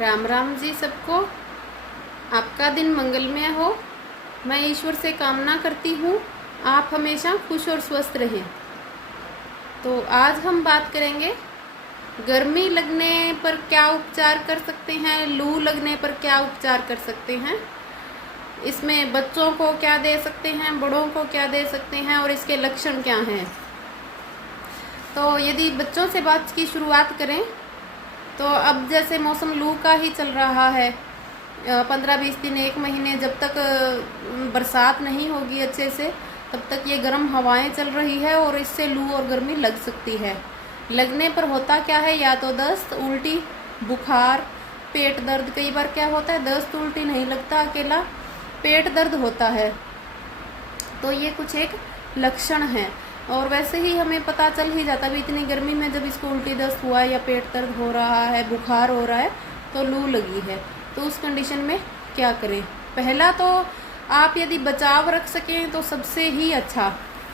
राम राम जी सबको। आपका दिन मंगलमय हो। मैं ईश्वर से कामना करती हूँ आप हमेशा खुश और स्वस्थ रहें। तो आज हम बात करेंगे गर्मी लगने पर क्या उपचार कर सकते हैं, लू लगने पर क्या उपचार कर सकते हैं, इसमें बच्चों को क्या दे सकते हैं, बड़ों को क्या दे सकते हैं और इसके लक्षण क्या हैं। तो यदि बच्चों से बात की शुरुआत करें तो अब जैसे मौसम लू का ही चल रहा है, 15-20 दिन, 1 महीने जब तक बरसात नहीं होगी अच्छे से तब तक ये गर्म हवाएं चल रही है और इससे लू और गर्मी लग सकती है। लगने पर होता क्या है, या तो दस्त, उल्टी, बुखार, पेट दर्द। कई बार क्या होता है, दस्त उल्टी नहीं लगता, अकेला पेट दर्द होता है। तो ये कुछ एक लक्षण है और वैसे ही हमें पता चल ही जाता है इतनी गर्मी में जब इसको उल्टी दस्त हुआ है या पेट दर्द हो रहा है, बुखार हो रहा है तो लू लगी है। तो उस कंडीशन में क्या करें? पहला तो आप यदि बचाव रख सकें तो सबसे ही अच्छा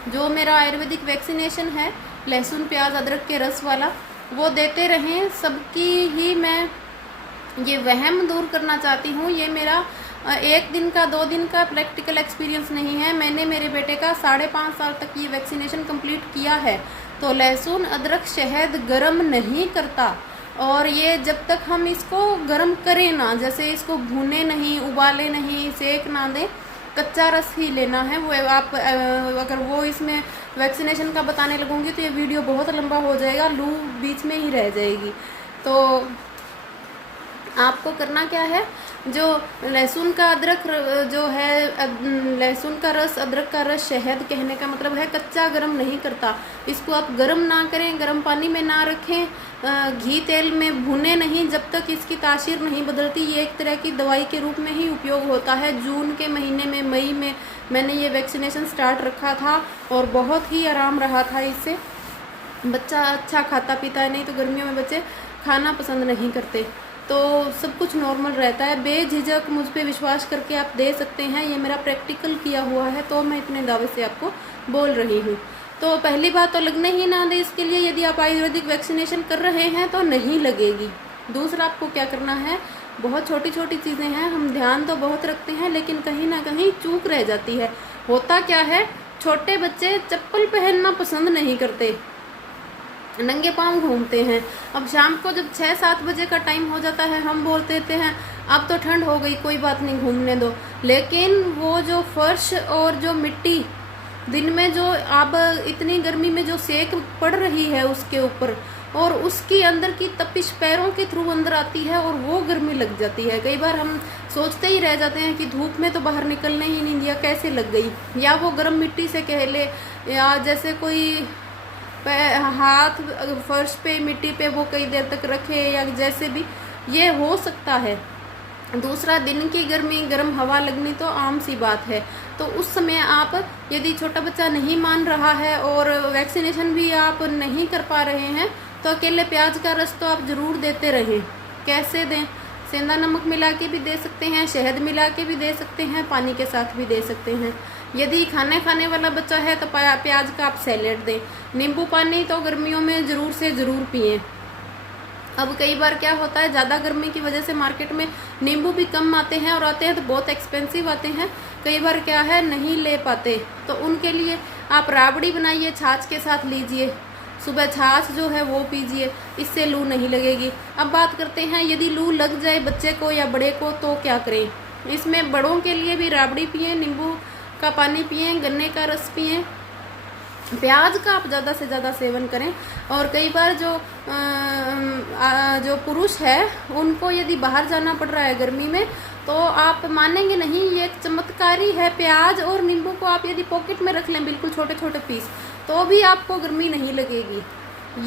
जो मेरा आयुर्वेदिक वैक्सीनेशन है, लहसुन प्याज अदरक के रस वाला, वो देते रहें। सबकी ही मैं ये वहम दूर करना चाहती हूँ। ये मेरा 1 दिन का 2 दिन का प्रैक्टिकल एक्सपीरियंस नहीं है। मैंने मेरे बेटे का 5.5 साल तक ये वैक्सीनेशन कंप्लीट किया है। तो लहसुन अदरक शहद गर्म नहीं करता और ये जब तक हम इसको गर्म करें ना, जैसे इसको भूने नहीं, उबाले नहीं, सेक ना दें, कच्चा रस ही लेना है। वो आप अगर वो इसमें वैक्सीनेशन का बताने लगूंगी तो ये वीडियो बहुत लंबा हो जाएगा, लू बीच में ही रह जाएगी। तो आपको करना क्या है, जो लहसुन का अदरक जो है, लहसुन का रस, अदरक का रस, शहद, कहने का मतलब है कच्चा गरम नहीं करता। इसको आप गरम ना करें, गर्म पानी में ना रखें, घी तेल में भुने नहीं जब तक इसकी तासीर नहीं बदलती। ये एक तरह की दवाई के रूप में ही उपयोग होता है। जून के महीने में, मई में मैंने ये वैक्सीनेशन स्टार्ट रखा था और बहुत ही आराम रहा था इससे। बच्चा अच्छा खाता पीता है, नहीं तो गर्मियों में बच्चे खाना पसंद नहीं करते। तो सब कुछ नॉर्मल रहता है। बेझिझक मुझ पे विश्वास करके आप दे सकते हैं, ये मेरा प्रैक्टिकल किया हुआ है तो मैं इतने दावे से आपको बोल रही हूँ। तो पहली बात तो लगने ही ना दे इसके लिए। यदि आप आयुर्वेदिक वैक्सीनेशन कर रहे हैं तो नहीं लगेगी। दूसरा आपको क्या करना है, बहुत छोटी छोटी चीज़ें हैं, हम ध्यान तो बहुत रखते हैं लेकिन कहीं ना कहीं चूक रह जाती है। होता क्या है, छोटे बच्चे चप्पल पहनना पसंद नहीं करते, नंगे पांव घूमते हैं। अब शाम को जब 6-7 बजे का टाइम हो जाता है हम बोल देते हैं अब तो ठंड हो गई, कोई बात नहीं, घूमने दो। लेकिन वो जो फर्श और जो मिट्टी दिन में जो अब इतनी गर्मी में जो सेक पड़ रही है उसके ऊपर, और उसकी अंदर की तपिश पैरों के थ्रू अंदर आती है और वो गर्मी लग जाती है। कई बार हम सोचते ही रह जाते हैं कि धूप में तो बाहर निकलने ही नहीं दिया, कैसे लग गई। या वो गर्म मिट्टी से कह ले, या जैसे कोई हाथ फर्श पे मिट्टी पे वो कई देर तक रखे, या जैसे भी ये हो सकता है। दूसरा, दिन की गर्मी, गर्म हवा लगनी तो आम सी बात है। तो उस समय आप, यदि छोटा बच्चा नहीं मान रहा है और वैक्सीनेशन भी आप नहीं कर पा रहे हैं तो अकेले प्याज का रस तो आप जरूर देते रहें। कैसे दें, सेंधा नमक मिला के भी दे सकते हैं, शहद मिला के भी दे सकते हैं, पानी के साथ भी दे सकते हैं। यदि खाने वाला बच्चा है तो प्याज का आप सैलेड दें। नींबू पानी तो गर्मियों में ज़रूर से ज़रूर पिएं। अब कई बार क्या होता है, ज़्यादा गर्मी की वजह से मार्केट में नींबू भी कम आते हैं और आते हैं तो बहुत एक्सपेंसिव आते हैं। कई बार क्या है, नहीं ले पाते, तो उनके लिए आप राबड़ी बनाइए, छाछ के साथ लीजिए, सुबह छाछ जो है वो पीजिए, इससे लू नहीं लगेगी। अब बात करते हैं यदि लू लग जाए बच्चे को या बड़े को तो क्या करें। इसमें बड़ों के लिए भी राबड़ी पिएं, नींबू का पानी पिएं, गन्ने का रस पिएं, प्याज का आप ज़्यादा से ज़्यादा सेवन करें। और कई बार जो पुरुष है उनको यदि बाहर जाना पड़ रहा है गर्मी में, तो आप मानेंगे नहीं, ये एक चमत्कारी है। प्याज और नींबू को आप यदि पॉकेट में रख लें बिल्कुल छोटे छोटे पीस, तो भी आपको गर्मी नहीं लगेगी।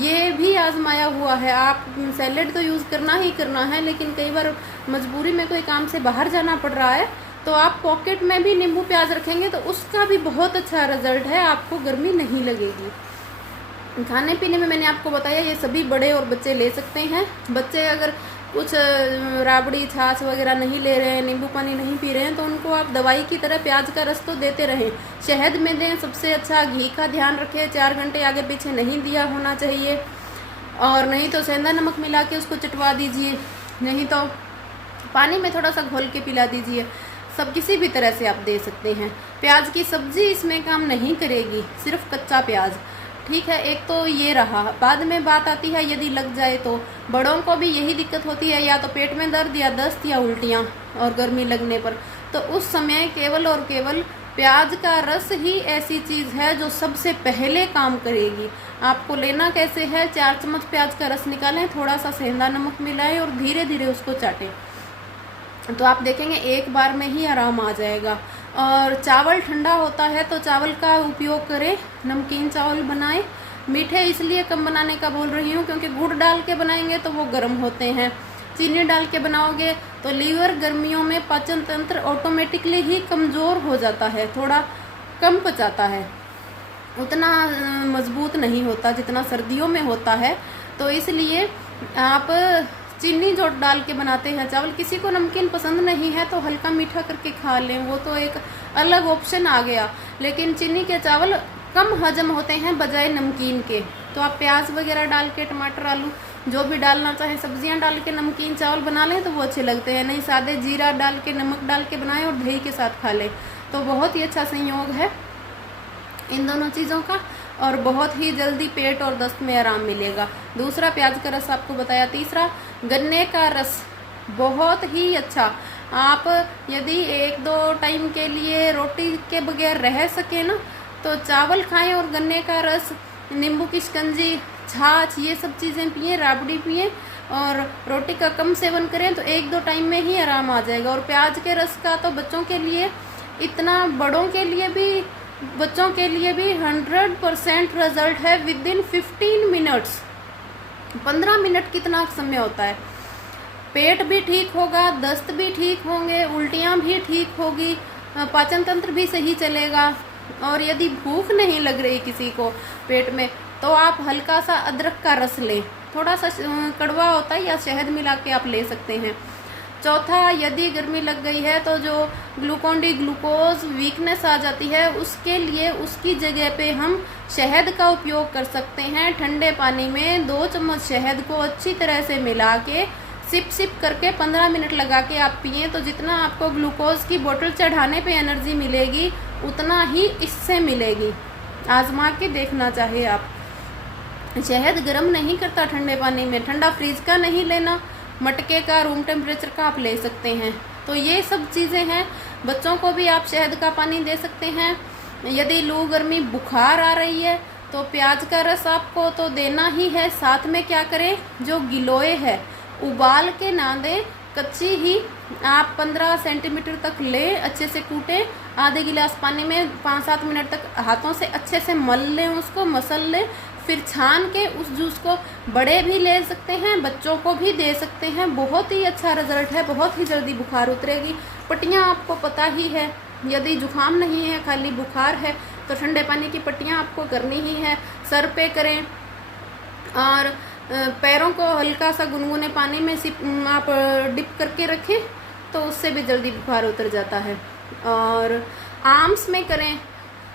ये भी आजमाया हुआ है। आप सैलेड तो यूज़ करना ही करना है, लेकिन कई बार मजबूरी में कोई काम से बाहर जाना पड़ रहा है तो आप पॉकेट में भी नींबू प्याज रखेंगे तो उसका भी बहुत अच्छा रिजल्ट है, आपको गर्मी नहीं लगेगी। खाने पीने में मैंने आपको बताया ये सभी बड़े और बच्चे ले सकते हैं। बच्चे अगर कुछ राबड़ी, छाछ वगैरह नहीं ले रहे हैं, नींबू पानी नहीं पी रहे हैं, तो उनको आप दवाई की तरह प्याज का रस तो देते रहें। शहद में दें सबसे अच्छा। घी का ध्यान रखें, 4 घंटे आगे पीछे नहीं दिया होना चाहिए। और नहीं तो सेंधा नमक मिला के उसको चटवा दीजिए। नहीं तो पानी में थोड़ा सा घोल के पिला दीजिए। सब किसी भी तरह से आप दे सकते हैं। प्याज की सब्जी इसमें काम नहीं करेगी, सिर्फ कच्चा प्याज। ठीक है, एक तो ये रहा। बाद में बात आती है यदि लग जाए तो बड़ों को भी यही दिक्कत होती है, या तो पेट में दर्द या दस्त या उल्टियाँ और गर्मी लगने पर। तो उस समय केवल और केवल प्याज का रस ही ऐसी चीज़ है जो सबसे पहले काम करेगी। आपको लेना कैसे है, 4 चम्मच प्याज का रस निकालें, थोड़ा सा सेंधा नमक मिलाएं और धीरे धीरे उसको चाटें, तो आप देखेंगे एक बार में ही आराम आ जाएगा। और चावल ठंडा होता है तो चावल का उपयोग करें, नमकीन चावल बनाएं। मीठे इसलिए कम बनाने का बोल रही हूँ क्योंकि गुड़ डाल के बनाएंगे तो वो गर्म होते हैं। चीनी डाल के बनाओगे तो लीवर गर्मियों में पाचन तंत्र ऑटोमेटिकली ही कमज़ोर हो जाता है, थोड़ा कम पचाता है, उतना मजबूत नहीं होता जितना सर्दियों में होता है। तो इसलिए आप चीनी जो डाल के बनाते हैं चावल, किसी को नमकीन पसंद नहीं है तो हल्का मीठा करके खा लें, वो तो एक अलग ऑप्शन आ गया। लेकिन चीनी के चावल कम हजम होते हैं बजाय नमकीन के। तो आप प्याज वगैरह डाल के, टमाटर आलू जो भी डालना चाहें, सब्जियां डाल के नमकीन चावल बना लें तो वो अच्छे लगते हैं। नहीं सादे जीरा डाल के, नमक डाल के बनाएं और दही के साथ खा लें तो बहुत ही अच्छा संयोग है इन दोनों चीज़ों का, और बहुत ही जल्दी पेट और दस्त में आराम मिलेगा। दूसरा प्याज का रस आपको बताया। तीसरा गन्ने का रस, बहुत ही अच्छा। आप यदि 1-2 टाइम के लिए रोटी के बगैर रह सके ना तो चावल खाएं और गन्ने का रस, नींबू की शिकंजी, छाछ, ये सब चीज़ें पिएं, राबड़ी पिएं और रोटी का कम सेवन करें तो 1-2 टाइम में ही आराम आ जाएगा। और प्याज के रस का तो बच्चों के लिए इतना, बड़ों के लिए भी, बच्चों के लिए भी 100% रिजल्ट है विदिन 15 मिनट्स। 15 मिनट कितना समय होता है। पेट भी ठीक होगा, दस्त भी ठीक होंगे, उल्टियाँ भी ठीक होगी, पाचन तंत्र भी सही चलेगा। और यदि भूख नहीं लग रही किसी को पेट में तो आप हल्का सा अदरक का रस लें, थोड़ा सा कड़वा होता है, या शहद मिला के आप ले सकते हैं। चौथा, यदि गर्मी लग गई है तो जो ग्लूकोन डी, ग्लूकोज वीकनेस आ जाती है, उसके लिए उसकी जगह पे हम शहद का उपयोग कर सकते हैं। ठंडे पानी में 2 चम्मच शहद को अच्छी तरह से मिला के सिप सिप करके 15 मिनट लगा के आप पिएं तो जितना आपको ग्लूकोज की बोतल चढ़ाने पे एनर्जी मिलेगी उतना ही इससे मिलेगी। आजमा के देखना चाहिए आप। शहद गर्म नहीं करता ठंडे पानी में, ठंडा फ्रिज का नहीं लेना, मटके का, रूम टेम्परेचर का आप ले सकते हैं। तो ये सब चीज़ें हैं। बच्चों को भी आप शहद का पानी दे सकते हैं। यदि लू गर्मी बुखार आ रही है तो प्याज का रस आपको तो देना ही है। साथ में क्या करें, जो गिलोय है उबाल के ना दें, कच्ची ही आप 15 सेंटीमीटर तक ले, अच्छे से कूटें, आधे गिलास पानी में 5-7 मिनट तक हाथों से अच्छे से मल लें, उसको मसल लें, फिर छान के उस जूस को बड़े भी ले सकते हैं, बच्चों को भी दे सकते हैं। बहुत ही अच्छा रिजल्ट है, बहुत ही जल्दी बुखार उतरेगी। पट्टियाँ आपको पता ही है, यदि जुकाम नहीं है खाली बुखार है तो ठंडे पानी की पट्टियाँ आपको करनी ही है। सर पे करें और पैरों को हल्का सा गुनगुने पानी में आप डिप करके रखें तो उससे भी जल्दी बुखार उतर जाता है। और आर्म्स में करें,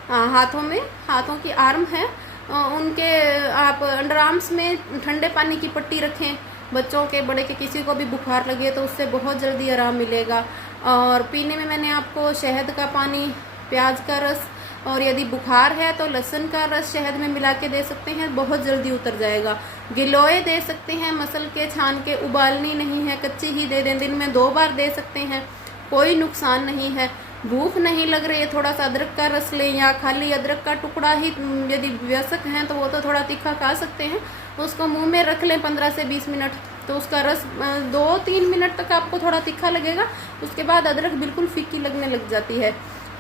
हाथों में, हाथों की आर्म है उनके आप अंडर आर्म्स में ठंडे पानी की पट्टी रखें। बच्चों के, बड़े के, किसी को भी बुखार लगे तो उससे बहुत जल्दी आराम मिलेगा। और पीने में मैंने आपको शहद का पानी, प्याज का रस, और यदि बुखार है तो लहसुन का रस शहद में मिला के दे सकते हैं, बहुत जल्दी उतर जाएगा। गिलोय दे सकते हैं, मसल के, छान के, उबालनी नहीं है, कच्ची ही दे दें, दिन में 2 बार दे सकते हैं, कोई नुकसान नहीं है। भूख नहीं लग रही है, थोड़ा सा अदरक का रस लें, या खाली अदरक का टुकड़ा ही, यदि वयस्क हैं तो वो तो थोड़ा तीखा खा सकते हैं, उसको मुंह में रख लें 15 से 20 मिनट, तो उसका रस 2-3 मिनट तक आपको थोड़ा तीखा लगेगा, उसके बाद अदरक बिल्कुल फीकी लगने लग जाती है।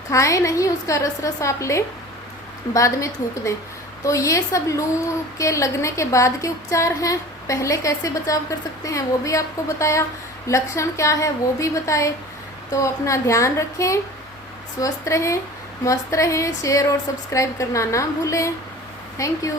खाएं नहीं, उसका रस आप लें, बाद में थूक दें। तो ये सब लू के लगने के बाद के उपचार हैं। पहले कैसे बचाव कर सकते हैं वो भी आपको बताया, लक्षण क्या है वो भी बताए। तो अपना ध्यान रखें, स्वस्थ रहें, मस्त रहें, शेयर और सब्सक्राइब करना ना भूलें। Thank you.